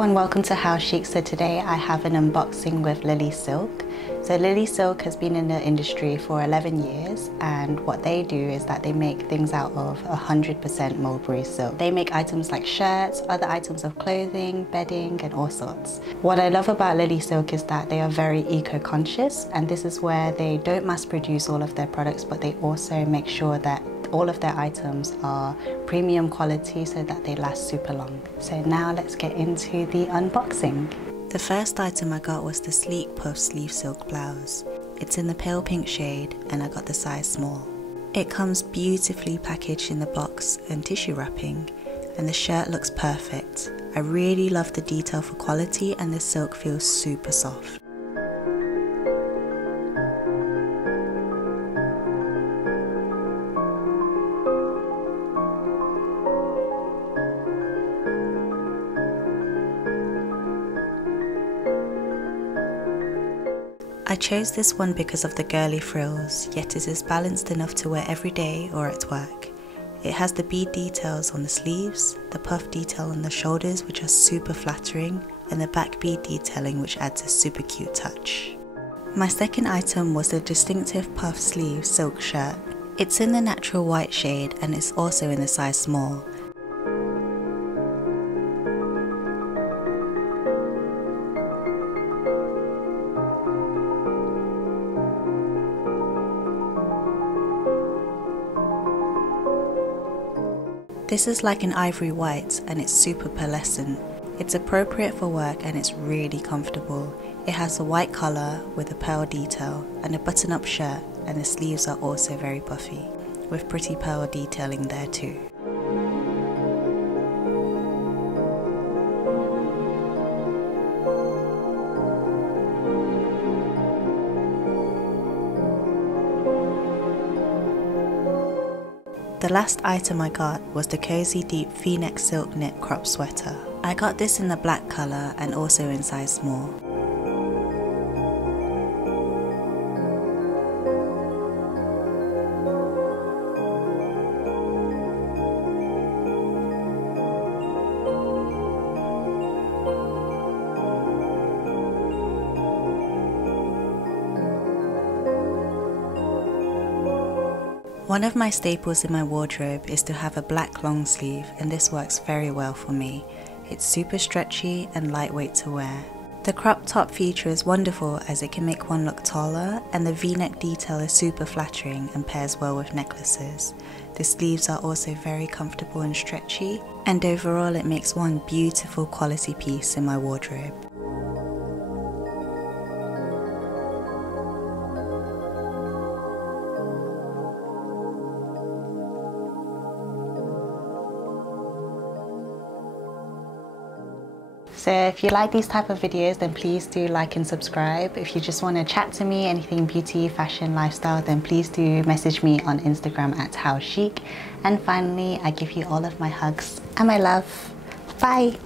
everyone, welcome to Hau Chic. So today I have an unboxing with Lilysilk. So Lilysilk has been in the industry for 11 years, and what they do is that they make things out of 100% mulberry silk. They make items like shirts, other items of clothing, bedding and all sorts. What I love about Lilysilk is that they are very eco-conscious, and this is where they don't mass produce all of their products, but they also make sure that all of their items are premium quality so that they last super long. So now let's get into the unboxing. The first item I got was the sleek puff sleeve silk blouse. It's in the pale pink shade and I got the size small. It comes beautifully packaged in the box and tissue wrapping, and the shirt looks perfect. I really love the detail for quality, and the silk feels super soft. I chose this one because of the girly frills, yet it is balanced enough to wear every day or at work. It has the bead details on the sleeves, the puff detail on the shoulders which are super flattering, and the back bead detailing which adds a super cute touch. My second item was the distinctive puff sleeve silk shirt. It's in the natural white shade and it's also in the size small. This is like an ivory white and it's super pearlescent. It's appropriate for work and it's really comfortable. It has a white collar with a pearl detail and a button-up shirt, and the sleeves are also very puffy, with pretty pearl detailing there too. The last item I got was the cozy deep v-neck silk knit crop sweater. I got this in the black colour and also in size small. One of my staples in my wardrobe is to have a black long sleeve, and this works very well for me. It's super stretchy and lightweight to wear. The crop top feature is wonderful as it can make one look taller, and the v-neck detail is super flattering and pairs well with necklaces. The sleeves are also very comfortable and stretchy, and overall it makes one beautiful quality piece in my wardrobe. So if you like these type of videos, then please do like and subscribe. If you just want to chat to me, anything beauty, fashion, lifestyle, then please do message me on Instagram at Hau Chic. And finally, I give you all of my hugs and my love. Bye!